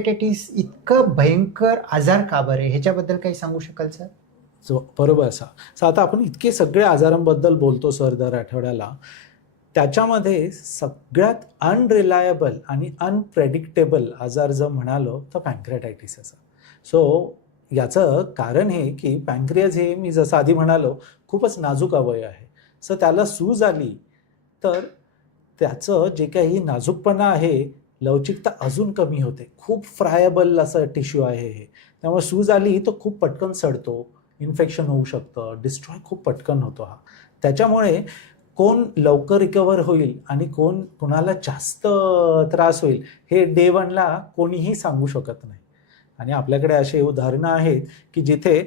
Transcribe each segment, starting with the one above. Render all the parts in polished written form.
पॅन्क्रिएटायटिस इतकं भयंकर आजार का बरं आहे ह्याच्याबद्दल काही सांगू शकाल सर? बरोबर सर, आता आपण इतके सगळे आजारांबद्दल बोलतो सर दर आठवड्याला. त्याच्यामध्ये सगळ्यात अनरिलायबल आणि अनप्रेडिक्टेबल आजार जर म्हणालो तर पॅन्क्रिएटायटिस आहे. सो याचं कारण हे की पॅन्क्रियाज हे मी जसं आधी म्हणालो खूपच नाजूक अवयव आहे. सो त्याला सूज आली तर त्याचं जे काही नाजूकपणा आहे, लवचिकता अजून कमी होते. खूप फ्रायबल असं टिश्यू आहे हे. त्यामुळे सूज आली तर खूप पटकन सडतो, इन्फेक्शन होऊ शकतं, डिस्ट्रॉय खूप पटकन होतो हा. त्याच्यामुळे कोण लवकर रिकवर होईल आणि कुणाला जास्त त्रास होईल हे डे वनला कोणीही सांगू शकत नाही. आणि आपल्याकडे असे उदाहरणं आहेत की जिथे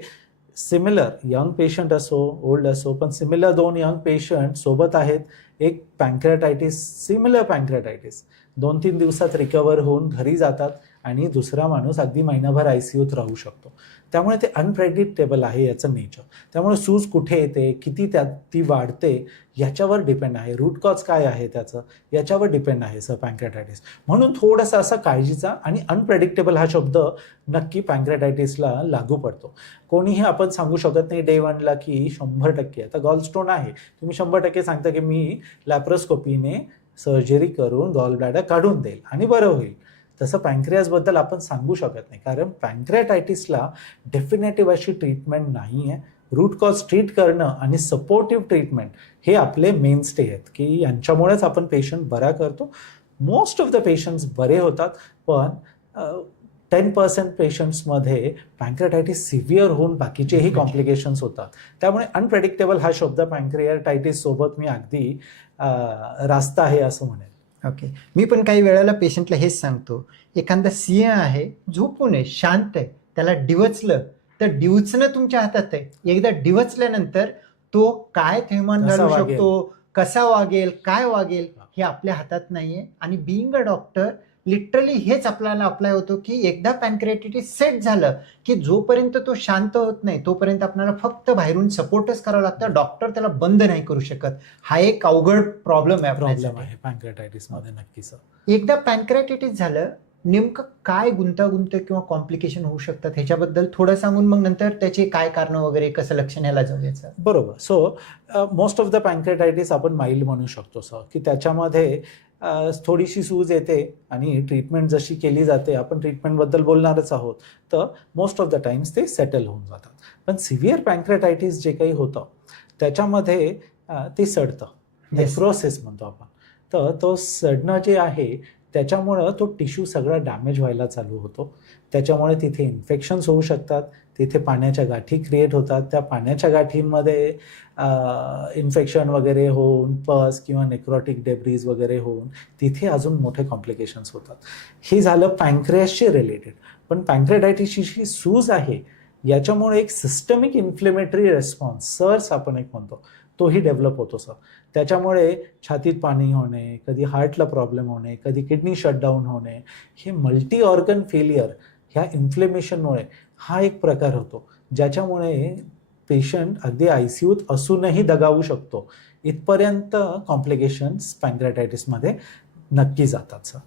सिमिलर यंग पेशंट असो ओल्ड असो, पण सिमिलर 2 यंग पेशंट सोबत आहेत. एक पॅन्क्रिएटायटिस, सिमिलर पॅन्क्रिएटायटिस 2-3 दिवसात रिकवर होऊन घरी जातात आणि दुसरा माणूस अगदी महिनाभर ICUत राहू शकतो. त्यामुळे ते अनप्रेडिक्टेबल आहे याचं नेचर. त्यामुळे सूज कुठे येते, किती ती वाढते याच्यावर डिपेंड आहे. रूट कॉज काय आहे त्याचं याच्यावर डिपेंड आहे सर पॅन्क्रिएटायटिस. म्हणून थोडासा असा काळजीचा आणि अनप्रेडिक्टेबल हा शब्द नक्की पॅन्क्रिएटायटिसला लागू पडतो. कोणीही आपण सांगू शकत नाही डे वनला की 100%. आता गॉलस्टोन आहे, तुम्ही 100% सांगता की मी लॅप्रोस्कोपीने सर्जरी करून गॉल ब्लॅडर काढून देईल आणि बरं होईल. तसं पॅन्क्रियाजबद्दल आपण सांगू शकत नाही, कारण पॅन्क्रिएटायटिसला डेफिनेटिव्ह अशी ट्रीटमेंट नाही आहे. रूट कॉज ट्रीट करणं आणि सपोर्टिव्ह ट्रीटमेंट हे आपले मेन स्टे आहेत की यांच्यामुळेच आपण पेशंट बरा करतो. मोस्ट ऑफ द पेशंट्स बरे होतात, पण 10% पेशंट्समध्ये पॅन्क्रिएटायटिस सिव्हिअर होऊन बाकीचेही कॉम्प्लिकेशन्स होतात. त्यामुळे अनप्रेडिक्टेबल हा शब्द पॅन्क्रिएटायटिस सोबत मी अगदी रास्त आहे असं म्हणेन. ओके, मी पण काही वेळेला पेशंटला हेच सांगतो, एखादा सिंह आहे, झोपून आहे, शांत आहे, त्याला डिवचलं तर डिवचणं तुमच्या हातात आहे. एकदा डिवचल्यानंतर तो काय थैमान घालू शकतो, कसा वागेल, काय वागेल हे आपल्या हातात नाहीये. आणि बिईंग अ डॉक्टर लिटरली हेच आपल्याला अप्लाय होतो की एकदा पॅन्क्रिएटायटिस सेट झालं की जोपर्यंत तो शांत होत नाही तोपर्यंत आपल्याला फक्त बाहेरून सपोर्टच करावं लागतं. डॉक्टर त्याला बंद नाही करू शकत. हा एक अवघड प्रॉब्लेम आहे पॅन्क्रिएटायटिस मध्ये नक्की सर. एकदा पॅन्क्रिएटायटिस झालं, नेमकं काय गुंतागुंत किंवा कॉम्प्लिकेशन होऊ शकतात ह्याच्याबद्दल थोडं सांगून मग नंतर त्याचे काय कारण वगैरे कसं लक्ष न्यायला जाऊयाचं. बरोबर. सो मोस्ट ऑफ द पॅन्क्रिएटायटिस आपण माइल्ड म्हणू शकतो सर, की त्याच्यामध्ये थोडीशी सूज येते आणि ट्रीटमेंट जशी केली जाते, आपण ट्रीटमेंटबद्दल बोलणारच आहोत, तर मोस्ट ऑफ द टाइम्स ते सेटल होऊन जातात. पण सिव्हिअर पॅन्क्रिएटायटिस जे काही होतं त्याच्यामध्ये ते सडतं, नेफ्रोसिस म्हणतो आपण. तर तो सडणं जे आहे त्याच्यामुळं तो टिश्यू सगळा डॅमेज व्हायला चालू होतो. त्याच्यामुळे तिथे इन्फेक्शन्स होऊ शकतात, तिथे पाण्याच्या गाठी क्रिएट होतात. त्या पाण्याच्या गाठींमध्ये इन्फेक्शन वगैरे होऊन पस किंवा नेक्रोटिक डेब्रीज वगैरे होऊन तिथे अजून मोठे कॉम्प्लिकेशन्स होतात. हे झालं पॅन्क्रियासशी रिलेटेड. पण पॅन्क्रिएटायटिसची जी सूज आहे याच्यामुळे एक सिस्टमिक इन्फ्लेमेटरी रेस्पॉन्स सर्स आपण एक म्हणतो तोही डेव्हलप होतो सर. त्याच्यामुळे छातीत पाणी होणे, कधी हार्टला प्रॉब्लेम होणे, कधी किडनी शटडाऊन होणे, हे मल्टी ऑर्गन फेलियर ह्या इन्फ्लेमेशनमुळे हा एक प्रकार होतो, ज्याच्यामुळे पेशंट अगदी ICUत असूनही दगावू शकतो. इथपर्यंत कॉम्प्लिकेशन्स पॅन्क्रिएटायटिसमध्ये नक्की जातात सर.